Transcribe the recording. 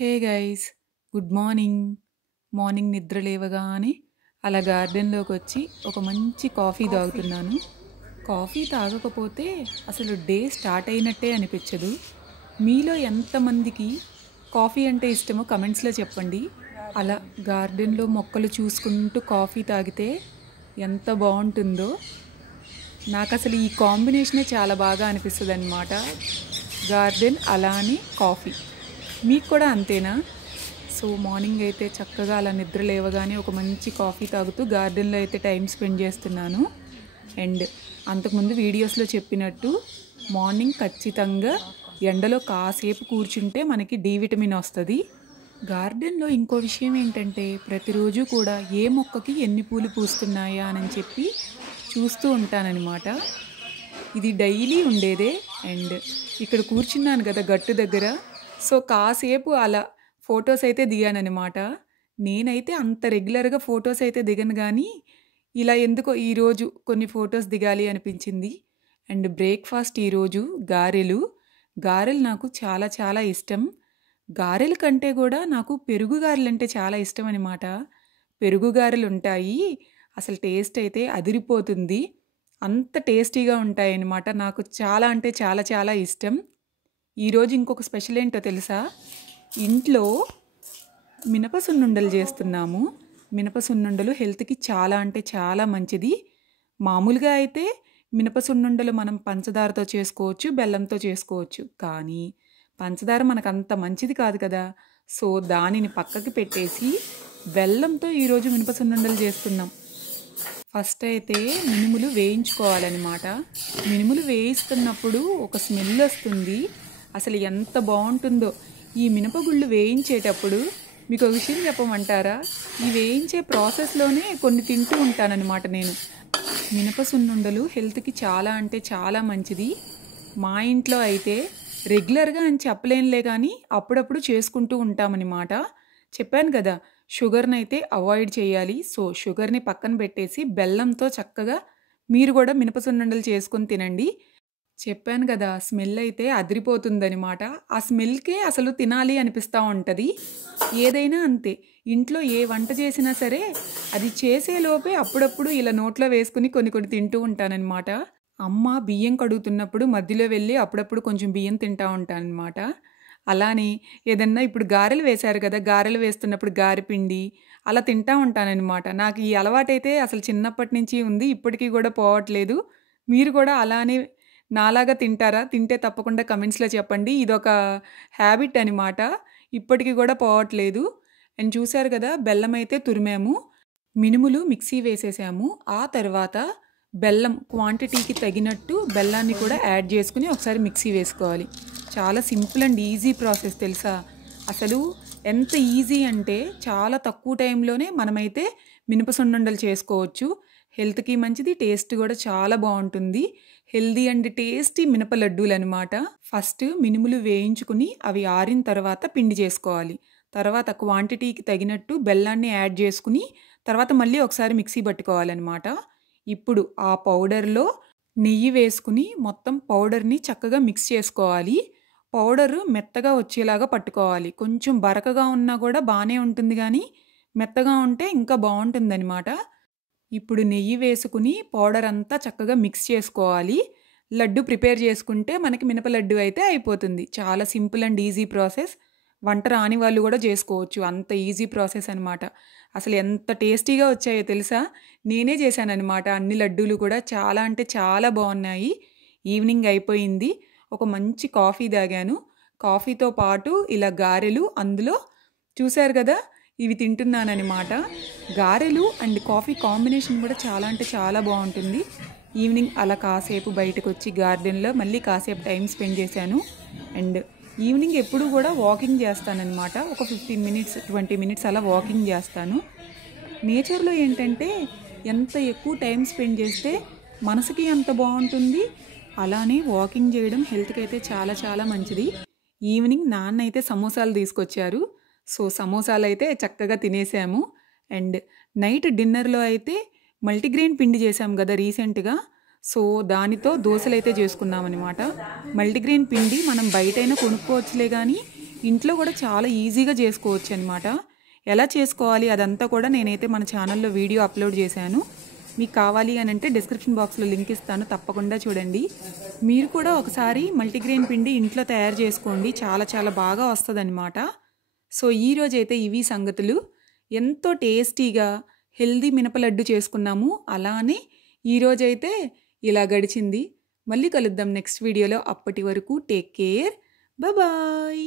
Hey guys, good morning. Morning నిద్ర లేవగానే అలా గార్డెన్లోకి వచ్చి ఒక మంచి కాఫీ తాగుతున్నాను. కాఫీ తాగకపోతే అసలు డే స్టార్ట్ అయినట్టే అనిపించదు. మీలో ఎంతమందికి కాఫీ అంటే ఇష్టమో కమెంట్స్లో చెప్పండి. అలా గార్డెన్లో మొక్కలు చూసుకుంటూ కాఫీ తాగితే ఎంత బాగుంటుందో. నాకు అసలు ఈ కాంబినేషనే చాలా బాగా అనిపిస్తుంది అన్నమాట. గార్డెన్ అలా అని కాఫీ. మీకు కూడా అంతేనా? సో మార్నింగ్ అయితే చక్కగా అలా నిద్ర లేవగానే ఒక మంచి కాఫీ తాగుతూ గార్డెన్లో అయితే టైం స్పెండ్ చేస్తున్నాను. అండ్ అంతకుముందు వీడియోస్లో చెప్పినట్టు మార్నింగ్ ఖచ్చితంగా ఎండలో కాసేపు కూర్చుంటే మనకి డి విటమిన్ వస్తుంది. గార్డెన్లో ఇంకో విషయం ఏంటంటే ప్రతిరోజు కూడా ఏ మొక్కకి ఎన్ని పూలు పూస్తున్నాయా అని చెప్పి చూస్తూ ఉంటానన్నమాట. ఇది డైలీ ఉండేదే. అండ్ ఇక్కడ కూర్చున్నాను కదా గట్టు దగ్గర, సో కాసేపు అలా ఫొటోస్ అయితే దిగానన్నమాట. నేనైతే అంత రెగ్యులర్గా ఫొటోస్ అయితే దిగను, కానీ ఇలా ఎందుకో ఈరోజు కొన్ని ఫొటోస్ దిగాలి అనిపించింది. అండ్ బ్రేక్ఫాస్ట్ ఈరోజు గారెలు. గారెలు నాకు చాలా చాలా ఇష్టం. గారెల కంటే కూడా నాకు పెరుగు గారెలు అంటే చాలా ఇష్టం అనమాట. పెరుగు గారెలు ఉంటాయి, అసలు టేస్ట్ అయితే అదిరిపోతుంది. అంత టేస్టీగా ఉంటాయి అన్నమాట. నాకు చాలా అంటే చాలా చాలా ఇష్టం. ఈరోజు ఇంకొక స్పెషల్ ఏంటో తెలుసా? ఇంట్లో మినప సున్నుండలు చేస్తున్నాము. మినప సున్నుండలు హెల్త్కి చాలా అంటే చాలా మంచిది. మామూలుగా అయితే మినప సున్నుండలు మనం పంచదారతో చేసుకోవచ్చు, బెల్లంతో చేసుకోవచ్చు. కానీ పంచదార మనకు అంత మంచిది కాదు కదా. సో దానిని పక్కకి పెట్టేసి బెల్లంతో ఈరోజు మినప సున్నుండలు చేస్తున్నాం. ఫస్ట్ అయితే మినుములు వేయించుకోవాలన్నమాట. మినుములు వేయిస్తున్నప్పుడు ఒక స్మెల్ వస్తుంది, అసలు ఎంత బాగుంటుందో. ఈ మినపగుళ్ళు వేయించేటప్పుడు మీకు ఒక విషయం చెప్పమంటారా? ఈ వేయించే ప్రాసెస్లోనే కొన్ని తింటూ ఉంటానన్నమాట నేను. మినప సున్నుండలు హెల్త్కి చాలా అంటే చాలా మంచిది. మా ఇంట్లో అయితే రెగ్యులర్గా అని చెప్పలేనులే, కానీ అప్పుడప్పుడు చేసుకుంటూ ఉంటామన్నమాట. చెప్పాను కదా, షుగర్ని అయితే అవాయిడ్ చేయాలి. సో షుగర్ని పక్కన పెట్టేసి బెల్లంతో చక్కగా మీరు కూడా మినప సున్నుండలు చేసుకొని తినండి. చెప్పాను కదా, స్మెల్ అయితే అదిరిపోతుందనమాట. ఆ స్మెల్కే అసలు తినాలి అనిపిస్తూ ఉంటుంది. ఏదైనా అంతే, ఇంట్లో ఏ వంట చేసినా సరే అది చేసేలోపే అప్పుడప్పుడు ఇలా నోట్లో వేసుకుని కొన్ని కొన్ని తింటూ ఉంటానన్నమాట. అమ్మ బియ్యం కడుగుతున్నప్పుడు మధ్యలో వెళ్ళి అప్పుడప్పుడు కొంచెం బియ్యం తింటూ ఉంటానన్నమాట. అలానే ఏదన్నా ఇప్పుడు గారెలు వేశారు కదా, గారెలు వేస్తున్నప్పుడు గారెపిండి అలా తింటూ ఉంటానన్నమాట. నాకు ఈ అలవాటైతే అసలు చిన్నప్పటి నుంచి ఉంది, ఇప్పటికీ కూడా పోవట్లేదు. మీరు కూడా అలానే నాలాగా తింటారా? తింటే తప్పకుండా కమెంట్స్లో చెప్పండి. ఇదొక హ్యాబిట్ అనమాట, ఇప్పటికీ కూడా పోవట్లేదు. అండ్ చూశారు కదా, బెల్లం అయితే తురిమాము, మినుములు మిక్సీ వేసేసాము. ఆ తర్వాత బెల్లం క్వాంటిటీకి తగినట్టు బెల్లాన్ని కూడా యాడ్ చేసుకుని ఒకసారి మిక్సీ వేసుకోవాలి. చాలా సింపుల్ అండ్ ఈజీ ప్రాసెస్ తెలుసా? అసలు ఎంత ఈజీ అంటే చాలా తక్కువ టైంలోనే మనమైతే మినప సున్నుండలు చేసుకోవచ్చు. హెల్త్కి మంచిది, టేస్ట్ కూడా చాలా బాగుంటుంది. హెల్దీ అండ్ టేస్టీ మినప లడ్డూలు అనమాట. ఫస్ట్ మినుములు వేయించుకుని అవి ఆరిన తర్వాత పిండి చేసుకోవాలి. తర్వాత క్వాంటిటీకి తగినట్టు బెల్లాన్ని యాడ్ చేసుకుని తర్వాత మళ్ళీ ఒకసారి మిక్సీ పట్టుకోవాలన్నమాట. ఇప్పుడు ఆ పౌడర్లో నెయ్యి వేసుకుని మొత్తం పౌడర్ని చక్కగా మిక్స్ చేసుకోవాలి. పౌడరు మెత్తగా వచ్చేలాగా పట్టుకోవాలి. కొంచెం బరకగా ఉన్నా కూడా బాగానే ఉంటుంది, కానీ మెత్తగా ఉంటే ఇంకా బాగుంటుందన్నమాట. ఇప్పుడు నెయ్యి వేసుకుని పౌడర్ అంతా చక్కగా మిక్స్ చేసుకోవాలి. లడ్డు ప్రిపేర్ చేసుకుంటే మనకి మినప లడ్డు అయితే అయిపోతుంది. చాలా సింపుల్ అండ్ ఈజీ ప్రాసెస్. వంట రాని వాళ్ళు కూడా చేసుకోవచ్చు, అంత ఈజీ ప్రాసెస్ అనమాట. అసలు ఎంత టేస్టీగా వచ్చాయో తెలుసా? నేనే చేశానన్నమాట అన్ని లడ్డూలు కూడా. చాలా అంటే చాలా బాగున్నాయి. ఈవినింగ్ అయిపోయింది, ఒక మంచి కాఫీ తాగాను. కాఫీతో పాటు ఇలా గారెలు, అందులో చూశారు కదా ఇవి తింటున్నానమాట. గారెలు అండ్ కాఫీ కాంబినేషన్ కూడా చాలా అంటే చాలా బాగుంటుంది. ఈవినింగ్ అలా కాసేపు బయటకు వచ్చి గార్డెన్లో మళ్ళీ కాసేపు టైం స్పెండ్ చేశాను. అండ్ ఈవినింగ్ ఎప్పుడు కూడా వాకింగ్ చేస్తానన్నమాట. ఒక 15 మినిట్స్ 20 మినిట్స్ అలా వాకింగ్ చేస్తాను. నేచర్లో ఏంటంటే ఎంత ఎక్కువ టైం స్పెండ్ చేస్తే మనసుకి అంత బాగుంటుంది. అలానే వాకింగ్ చేయడం హెల్త్కి అయితే చాలా చాలా మంచిది. ఈవినింగ్ నాన్న అయితే సమోసాలు తీసుకొచ్చారు. సో సమోసాలు అయితే చక్కగా తినేసాము. అండ్ నైట్ డిన్నర్లో అయితే మల్టీగ్రెయిన్ పిండి చేసాం కదా రీసెంట్గా, సో దానితో దోశలు అయితే చేసుకున్నామన్నమాట. మల్టీగ్రెయిన్ పిండి మనం బయటైనా కొనుక్కోవచ్చులే, కానీ ఇంట్లో కూడా చాలా ఈజీగా చేసుకోవచ్చు అనమాట. ఎలా చేసుకోవాలి అదంతా కూడా నేనైతే మన ఛానల్లో వీడియో అప్లోడ్ చేశాను. మీకు కావాలి అని అంటే డిస్క్రిప్షన్ బాక్స్లో లింక్ ఇస్తాను, తప్పకుండా చూడండి. మీరు కూడా ఒకసారి మల్టీగ్రెయిన్ పిండి ఇంట్లో తయారు చేసుకోండి, చాలా చాలా బాగా వస్తుందన్నమాట. సో ఈరోజైతే ఇవి సంగతులు. ఎంతో టేస్టీగా హెల్దీ మినపలడ్డు చేసుకున్నాము. అలానే ఈరోజైతే ఇలా గడిచింది. మళ్ళీ కలుద్దాం నెక్స్ట్ వీడియోలో. అప్పటి వరకు టేక్ కేర్, బాయ్.